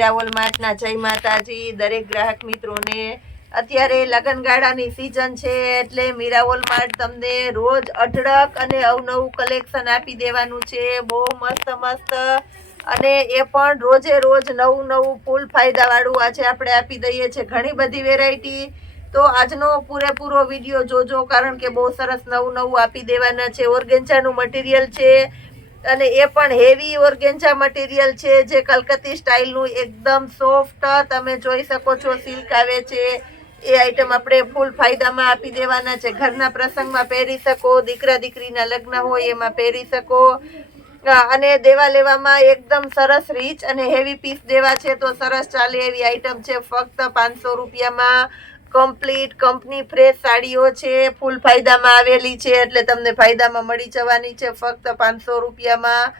મીરાવોલ માર્ટના જય માતાજી દરેક ગ્રાહક મિત્રોને। અત્યારે લગનગાળાની સીઝન છે એટલે મીરાવોલ માર્ટ તમને રોજ અઢળક અને અવનવું કલેક્શન આપી દેવાનું છે। બહુ મસ્ત મસ્ત અને એ પણ રોજે રોજ નવું નવું ફૂલ ફાયદાવાળું આજે આપણે આપી દઈએ છીએ, ઘણી બધી વેરાયટી। તો આજનો પૂરેપૂરો વિડીયો જોજો કારણ કે બહુ સરસ નવું નવું આપી દેવાના છે। ઓર્ગેન્જાનું મટીરિયલ છે અને એ પણ હેવી ઓર્ગેન્જા મટીરિયલ છે, જે કલકત્તી સ્ટાઇલનું એકદમ સોફ્ટ તમે જોઈ શકો છો સિલ્ક આવે છે। એ આઈટમ આપણે ફૂલ ફાયદામાં આપી દેવાના છે, ઘરના પ્રસંગમાં પહેરી શકો, દીકરા દીકરીના લગ્ન હોય એમાં પહેરી શકો અને દેવા લેવામાં એકદમ સરસ રીચ અને હેવી પીસ દેવા છે તો સરસ ચાલે એવી આઈટમ છે। ફક્ત 500 રૂપિયામાં કમ્પ્લીટ કંપની ફ્રેશ સાડીઓ છે, ફૂલ ફાયદામાં આવેલી છે એટલે તમને ફાયદામાં મળી જવાની છે ફક્ત 500 રૂપિયામાં।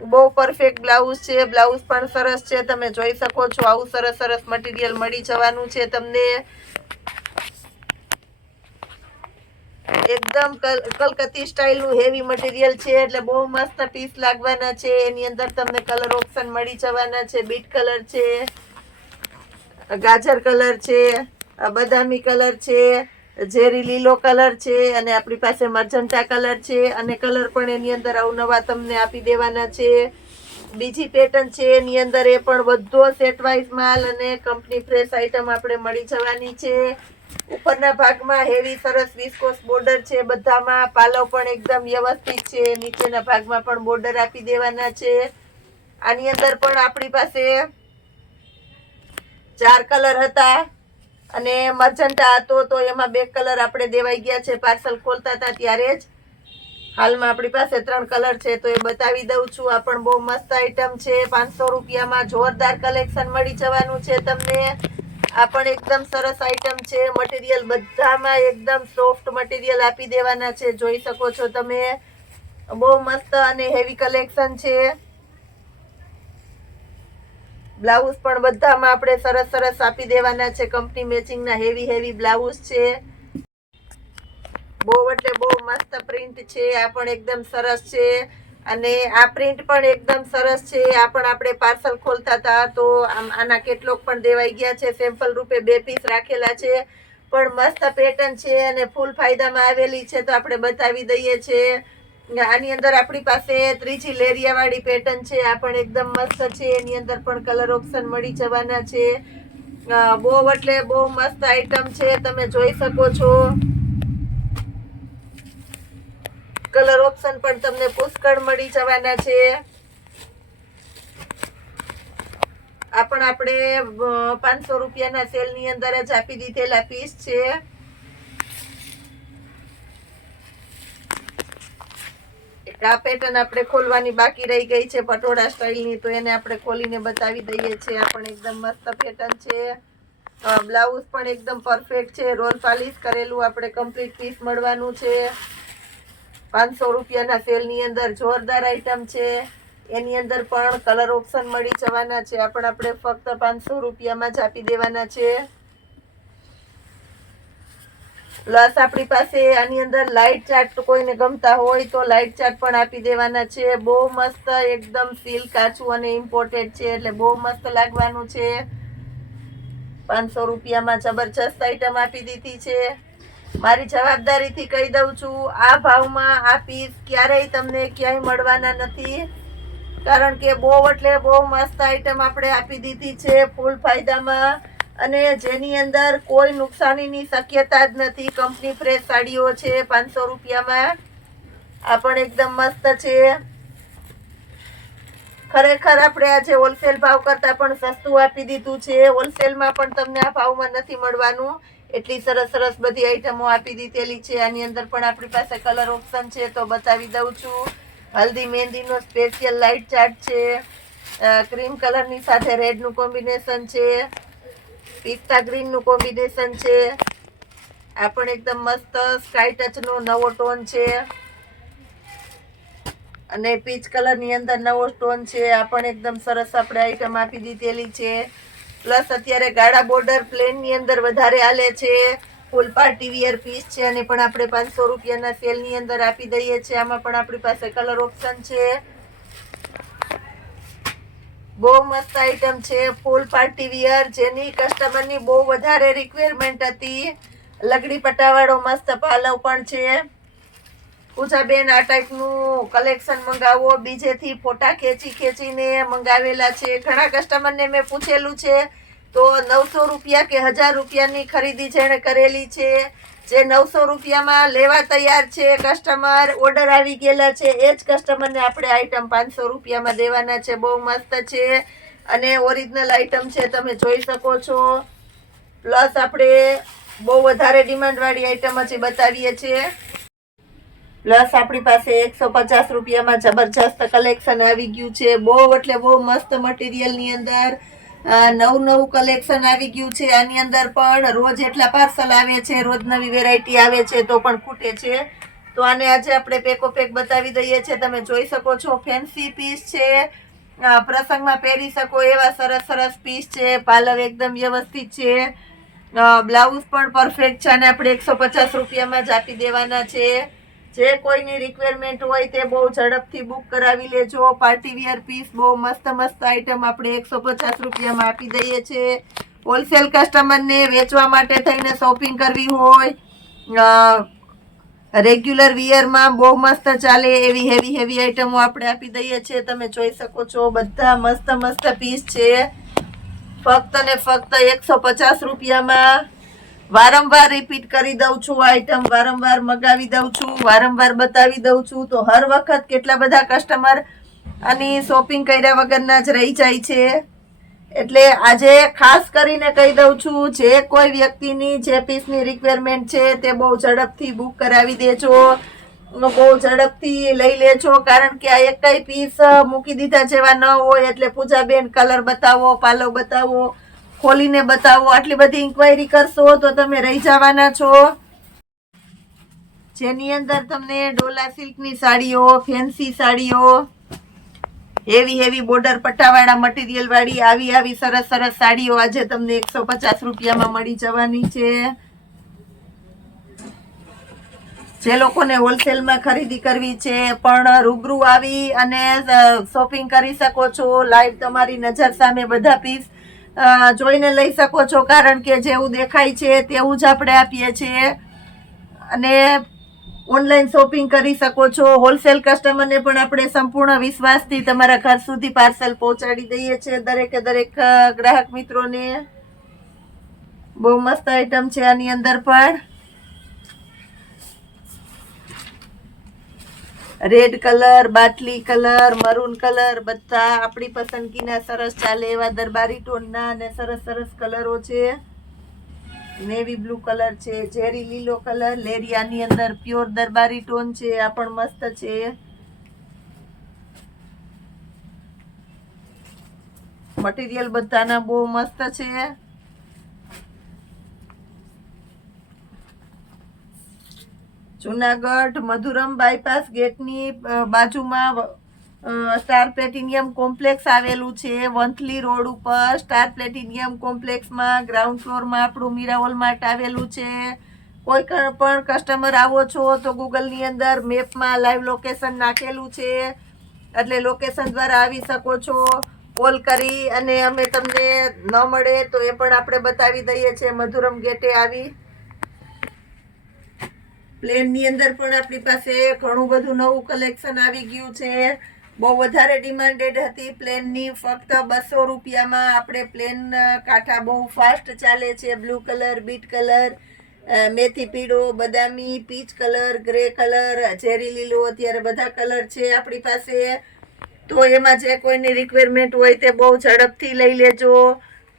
બહુ પરફેક્ટ બ્લાઉઝ છે, બ્લાઉઝ પણ સરસ છે, તમે જોઈ શકો છો આવું સરસ સરસ મટીરિયલ મળી જવાનું છે તમને। એકદમ કલકત્તી સ્ટાઇલનું હેવી મટીરિયલ છે એટલે બહુ મસ્ત પીસ લાગવાના છે। એની અંદર તમને કલર ઓપ્શન મળી જવાના છે, બીટ કલર છે, ગાજર કલર છે, બદામી કલર છે, ઝેરી લીલો કલર છે અને આપણી પાસે મર્જન્ટા કલર છે અને કલર પણ એની અંદર અવનવા તમને આપી દેવાના છે। બીજી પેટર્ન છે એની અંદર એ પણ બધો સેટ વાઇઝ માલ અને કંપની ફ્રેશ આઈટમ આપણે મળી જવાની છે। ઉપરના ભાગમાં હેવી સરસ વિસ્કોસ બોર્ડર છે, બધામાં પાલવ પણ એકદમ વ્યવસ્થિત છે, નીચેના ભાગમાં પણ બોર્ડર આપી દેવાના છે। આની અંદર પણ આપણી પાસે 4 કલર હતા અને મર્જન્ટા હતો તો એમાં 2 કલર આપણે દેવાઈ ગયા છે પાર્સલ ખોલતા હતા ત્યારે જ। હાલમાં આપણી પાસે 3 કલર છે તો એ બતાવી દઉં છું। આ પણ બહુ મસ્ત આઈટમ છે, 500 રૂપિયામાં જોરદાર કલેક્શન મળી જવાનું છે તમને। આ પણ એકદમ સરસ આઈટમ છે, મટીરિયલ બધામાં એકદમ સોફ્ટ મટીરિયલ આપી દેવાના છે, જોઈ શકો છો તમે। બહુ મસ્ત અને હેવી કલેક્શન છે। બ્લાઉઝ પણ બધામાં આપણે સરસ સરસ આપી દેવાના છે, કંપની મેચિંગના હેવી હેવી બ્લાઉઝ છે। બહુ એટલે બહુ મસ્ત પ્રિન્ટ છે, આ પણ એકદમ સરસ છે અને આ પ્રિન્ટ પણ એકદમ સરસ છે। આ પણ આપણે પાર્સલ ખોલતા હતા તો આના કેટલોગ પણ દેવાઈ ગયા છે, સેમ્પલ રૂપે 2 પીસ રાખેલા છે, પણ મસ્ત પેટર્ન છે અને ફૂલ ફાયદામાં આવેલી છે તો આપણે બતાવી દઈએ છીએ। આની અંદર આપણી પાસે ત્રીજી લેરિયા વાળી પેટર્ન છે, આ પણ એકદમ મસ્ત છે, એની અંદર પણ કલર ઓપ્શન મળી જવાના છે। બહુ એટલે બહુ મસ્ત આઈટમ છે, તમે જોઈ શકો છો। કલર ઓપ્શન પણ તમને પુષ્કળ મળી જવાના છે। આ પણ આપણે 500 રૂપિયાના સેલની અંદર જ આપી દીધેલા પીસ છે। આ પેટર્ન આપણે ખોલવાની બાકી રહી ગઈ છે પટોળા સ્ટાઇલની, તો એને આપણે ખોલીને બતાવી દઈએ છીએ। આ પણ એકદમ મસ્ત પેટર્ન છે, બ્લાઉઝ પણ એકદમ પરફેક્ટ છે, રોલ પાલિશ કરેલું આપણે કમ્પ્લીટ પીસ મળવાનું છે। 500 રૂપિયાના સેલની અંદર જોરદાર આઈટમ છે, એની અંદર પણ કલર ઓપ્શન મળી જવાના છે, આ પણ આપણે ફક્ત 500 રૂપિયામાં જ આપી દેવાના છે। પ્લસ આપણી પાસે આની અંદર લાઇટ ચાર્ટ કોઈને ગમતા હોય તો લાઇટ ચાર્ટ પણ આપી દેવાના છે। બહુ મસ્ત એકદમ સિલ્ક કાચું અને ઇમ્પોર્ટેડ છે એટલે બહુ મસ્ત લાગવાનું છે। 500 રૂપિયામાં જબરજસ્ત આઈટમ આપી દીધી છે। મારી જવાબદારીથી કહી દઉં છું, આ ભાવમાં આ પીસ ક્યારેય તમને ક્યાંય મળવાના નથી કારણ કે બહુ એટલે બહુ મસ્ત આઈટમ આપણે આપી દીધી છે ફૂલ ફાયદામાં અને જેની અંદર કોઈ નુકસાનીની શક્યતા જ નથી। કંપની ફ્રેશ સાડીઓ છે 500 રૂપિયામાં। આ પણ એકદમ મસ્ત છે, ખરેખર આપણે આજે હોલસેલ ભાવ કરતા પણ સસ્તું આપી દીધું છે। હોલસેલમાં પણ તમને આ ભાવમાં નથી મળવાનું, એટલી સરસ સરસ બધી આઈટમો આપી દીધેલી છે। આની અંદર પણ આપણી પાસે કલર ઓપ્શન છે તો બતાવી દઉં છું। હલ્દી મહેંદીનો સ્પેશિયલ લાઇટ ચાર્ટ છે, ક્રીમ કલરની સાથે રેડનું કોમ્બિનેશન છે, પિસ્તા ગ્રીનનું કોમ્બિનેશન છે, આ પણ એકદમ મસ્ત સ્કાય ટચનો નવો ટોન છે અને પીચ કલરની અંદર નવો સ્ટોન છે, આ પણ એકદમ સરસ આપણે આઈટમ આપી દીધેલી છે। પ્લસ અત્યારે ગાળા બોર્ડર પ્લેનની અંદર વધારે હાલે છે, ફૂલ પાર્ટી વિયર પીસ છે અને પણ આપણે 500 રૂપિયાના સેલની અંદર આપી દઈએ છીએ। આમાં પણ આપણી પાસે કલર ઓપ્શન છે, બહુ મસ્ત આઈટમ છે, ફૂલ પાર્ટી વિયર, જેની કસ્ટમરની બહુ વધારે રિક્વાયરમેન્ટ હતી. લગડી પટ્ટાવાળો મસ્ત પાલવ પણ છે. પૂજાબેન આ ટાઈપનું કલેક્શન મંગાવો. બીજેથી ફોટા ખેંચીને મંગાવેલા છે. ઘણા કસ્ટમરને મેં પૂછેલું છે તો 900 રૂપિયા કે 1000 રૂપિયાની ખરીદી જેણે કરેલી છે, જે 900 રૂપિયામાં લેવા તૈયાર છે કસ્ટમર, ઓર્ડર આવી ગયેલા છે, એ જ કસ્ટમરને આપણે આઈટમ 500 રૂપિયામાં દેવાના છે. બહુ મસ્ત છે અને ઓરિજિનલ આઈટમ છે, તમે જોઈ શકો છો. પ્લસ આપણે બહુ વધારે ડિમાન્ડવાળી આઈટમ હજી બતાવીએ છીએ. પ્લસ આપણી પાસે 150 રૂપિયામાં જબરજસ્ત કલેક્શન આવી ગયું છે. બહુ એટલે બહુ મસ્ત મટીરિયલની અંદર નવું કલેક્શન આવી ગયું છે. આની અંદર પણ રોજ એટલા પાર્સલ આવે છે, રોજ નવી વેરાયટી આવે છે તો પણ ખૂટે છે. તો આને આજે આપણે પેકો પેક બતાવી દઈએ છીએ. તમે જોઈ શકો છો, ફેન્સી પીસ છે, પ્રસંગમાં પહેરી શકો એવા સરસ પીસ છે. પાલવ એકદમ વ્યવસ્થિત છે, બ્લાઉઝ પણ પરફેક્ટ છે અને આપણે 150 રૂપિયામાં જ આપી દેવાના છે. જે કોઈની રિક્વાયરમેન્ટ હોય તે બહુ ઝડપથી બુક કરાવી લેજો. પાર્ટી વિયર પીસ બહુ મસ્ત આઈટમ આપણે 150 રૂપિયામાં આપી દઈએ છીએ. હોલસેલ કસ્ટમરને વેચવા માટે થઈને શોપિંગ કરવી હોય, રેગ્યુલર વિયરમાં બહુ મસ્ત ચાલે એવી હેવી આઈટમો આપણે આપી દઈએ છીએ. તમે જોઈ શકો છો, બધા મસ્ત પીસ છે. ફક્ત ને ફક્ત 150 રૂપિયામાં. વારંવાર રિપીટ કરી દઉં છું, આઈટમ વારંવાર મગાવી દઉં છું, વારંવાર બતાવી દઉં છું, તો હર વખત કેટલા બધા કસ્ટમર આની શોપિંગ કર્યા વગરના જ રહી જાય છે. એટલે આજે ખાસ કરીને કહી દઉં છું, જે કોઈ વ્યક્તિની જે પીસની રિક્વાયરમેન્ટ છે તે બહુ ઝડપથી બુક કરાવી દેજો, બહુ ઝડપથી લઈ લેજો. કારણ કે આ એકઈ પીસ મૂકી દીધા જેવા ન હોય. એટલે પૂજાબેન કલર બતાવો, પાલવ બતાવો, ખોલીને બતાવો, આટલી બધી ઇન્ક્વાયરી કરશો તો તમે રહી જવાના છો. જેની અંદર તમને ડોલા સિલ્કની સાડીઓ, ફેન્સી સાડીઓ, હેવી બોર્ડર પટ્ટાવાળા મટીરિયલ વાળી આવી સરસ સાડીઓ આજે તમને 150 રૂપિયામાં મળી જવાની છે. જે લોકોને હોલસેલમાં ખરીદી કરવી છે પણ રૂબરૂ આવી અને શોપિંગ કરી શકો છો. લાઈવ તમારી નજર સામે બધા પીસ જોઈને લઈ શકો છો. કારણ કે જેવું દેખાય છે તેવું જ આપણે આપીએ છીએ અને ઓનલાઈન શોપિંગ કરી શકો છો. હોલસેલ કસ્ટમરને પણ આપણે સંપૂર્ણ વિશ્વાસથી તમારા ઘર સુધી પાર્સલ પહોંચાડી દઈએ છીએ. દરેક ગ્રાહક મિત્રોને બહુ મસ્ત આઈટમ છે. આની અંદર પણ રેડ કલર, બાટલી કલર, મરૂન કલર, બધા આપણી પસંદગીના સરસ ચાલે એવા દરબારી ટોનના અને સરસ કલરો છે. નેવી બ્લુ કલર છે, ઝેરી લીલો કલર, લેરિયાની અંદર પ્યોર દરબારી ટોન છે. આ પણ મસ્ત છે. મટીરિયલ બધાના બહુ મસ્ત છે. જુનાગઢ મધુરમ બાયપાસ ગેટની બાજુમાં સ્ટાર પ્લેટિનિયમ કોમ્પ્લેક્સ આવેલું છે. વંથલી રોડ ઉપર સ્ટાર પ્લેટિનિયમ કોમ્પ્લેક્સમાં ગ્રાઉન્ડ ફ્લોરમાં આપણું મીરા વોલમાર્ટ આવેલું છે. કોઈ પણ કસ્ટમર આવો છો તો ગૂગલની અંદર મેપમાં લાઈવ લોકેશન નાખેલું છે, એટલે લોકેશન દ્વારા આવી શકો છો. કોલ કરી અને અમે તમને ન મળે તો એ પણ આપણે બતાવી દઈએ છીએ. મધુરમ ગેટે આવી પ્લેનની અંદર પણ આપણી પાસે ઘણું બધું નવું કલેક્શન આવી ગયું છે. બહુ વધારે ડિમાન્ડેડ હતી પ્લેનની. ફક્ત 200 રૂપિયામાં આપણે પ્લેન કાંઠા બહુ ફાસ્ટ ચાલે છે. બ્લુ કલર, બીટ કલર, મેથી પીળો, બદામી, પીચ કલર, ગ્રે કલર, ઝેરી લીલો, અત્યારે બધા કલર છે આપણી પાસે. તો એમાં જે કોઈની રિક્વાયરમેન્ટ હોય તે બહુ ઝડપથી લઈ લેજો.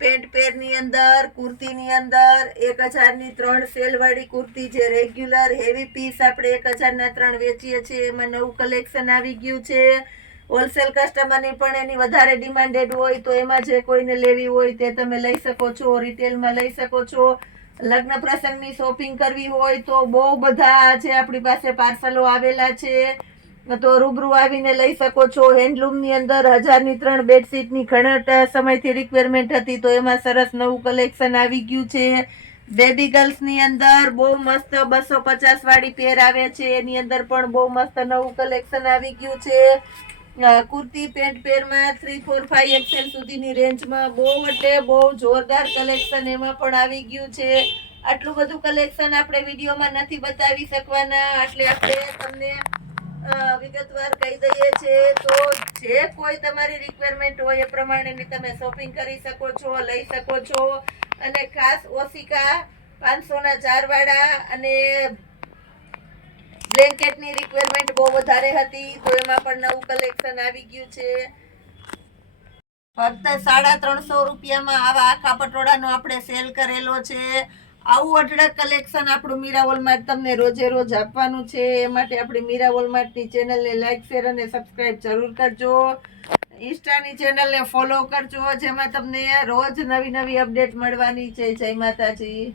પેન્ટ પેરની અંદર, કુર્તીની અંદર 1000ની 3 સેલવાળી કુર્તી, જે રેગ્યુલર હેવી પીસ આપણે 1000ના 3 વેચીએ છીએ, એમાં નવું કલેક્શન આવી ગયું છે. હોલસેલ કસ્ટમરની પણ એની વધારે ડિમાન્ડેડ હોય તો એમાં જે કોઈને લેવી હોય તે તમે લઈ શકો છો, રિટેલમાં લઈ શકો છો. લગ્ન પ્રસંગની શોપિંગ કરવી હોય તો બહુ બધા આજે આપણી પાસે પાર્સલો આવેલા છે, તો રૂબરૂ આવીને લઈ શકો છો. હેન્ડલૂમની અંદર 1000ની 3 બેડશીટની ઘણા સમયથી રિક્વાયરમેન્ટ હતી તો એમાં સરસ નવું કલેક્શન આવી ગયું છે. બેબી ગર્લ્સની અંદર બહુ મસ્ત 250 વાળી પેર આવે છે, એની અંદર પણ બહુ મસ્ત નવું કલેક્શન આવી ગયું છે. કુર્તી પેન્ટ પેરમાં 3, 4, 5 XL સુધીની રેન્જમાં બહુ એટલે બહુ જોરદાર કલેક્શન એમાં પણ આવી ગયું છે. આટલું બધું કલેક્શન આપણે વિડીયોમાં નથી બતાવી શકવાના, એટલે આપણે તમને વિગતવાર કહી દઈએ છે. તો જે કોઈ તમારી રિક્વાયરમેન્ટ હોય એ પ્રમાણેની તમે શોપિંગ કરી શકો છો, લઈ શકો છો. અને ખાસ ઓશિકા 500ના 4 વાળા અને બ્લેન્કેટની રિક્વાયરમેન્ટ બહુ વધારે હતી, તો એમાં પણ નવું કલેક્શન આવી ગયું છે. ફક્ત 350 રૂપિયામાં આવા આખા પટોળાનો આપણે સેલ કરેલો છે. આવું અઢળક કલેક્શન આપણું મીરા વોલમાર્ટ તમને રોજે રોજ આપવાનું છે. એ માટે આપણી મીરા વોલમાર્ટની ચેનલને લાઈક, શેર અને સબસ્ક્રાઇબ જરૂર કરજો. ઇન્સ્ટાની ચેનલને ફોલો કરજો, જેમાં તમને રોજ નવી નવી અપડેટ મળવાની છે. જય માતાજી.